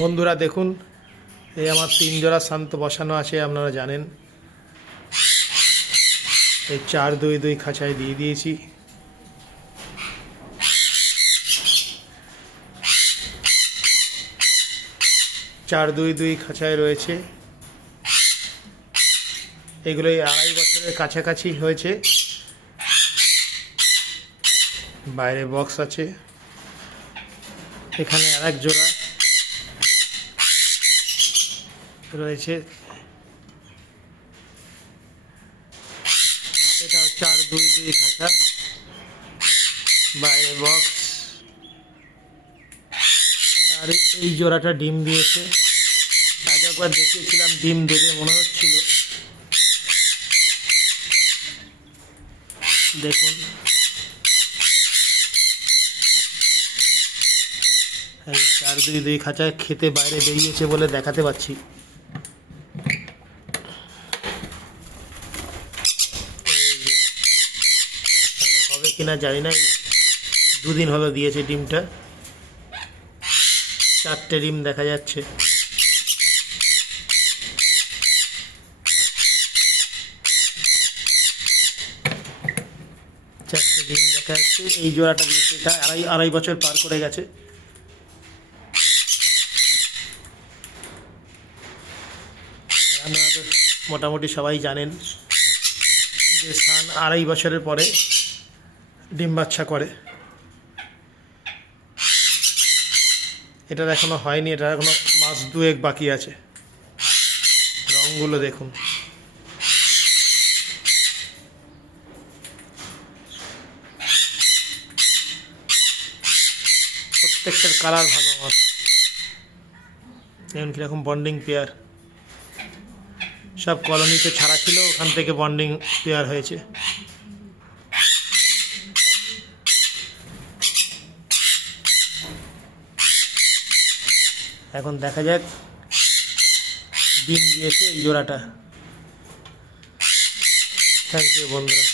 বন্ধুরা দেখুন, এই আমার 3 জোড়া শান্ত বসানো আছে, আপনারা জানেন। এই 4-2-2 খাঁচায় দিয়ে দিয়েছি। চার দুই দুই খাঁচায় রয়েছে। এগুলো 2.5 বছরের কাছাকাছি হয়েছে। বাইরে বক্স আছে। এখানে আরেক জোড়া রয়েছে। এটা 4-2-2 খাঁচা, বাইরে বক্স। আর এই জোড়াটা ডিম দিয়েছে। আগে একবার দেখিয়েছিলাম, ডিম দেবে মনে হচ্ছিল। দেখুন, এই 4-2-2 খাঁচায় খেতে বাইরে বেরিয়েছে বলে দেখাতে পাচ্ছি। হবে কিনা জানি না। 2 দিন হলো দিয়েছে ডিমটা। 4টে ডিম দেখা যাচ্ছে। চারটে ডিম দেখা যাচ্ছে। এই জোড়াটা দিয়েছে, এটা আড়াই বছর পার করে গেছে। আপনারা তো মোটামুটি সবাই জানেন যে সান 2.5 বছরের পরে ডিম বাচ্চা করে। এটার এখনো হয়নি, এটার এখনো মাস 2 বাকি আছে। রঙগুলো দেখুন। প্রত্যেকটার কালার ভালো আমার। দেখুন কীরকম বন্ডিং পেয়ার। সব কলোনিতে ছাড়া ছিল, ওখান থেকে বন্ডিং পেয়ার হয়েছে। এখন দেখা যাক ডিম দিয়েছে এই জোড়াটা। থ্যাংক ইউ বন্ধুরা।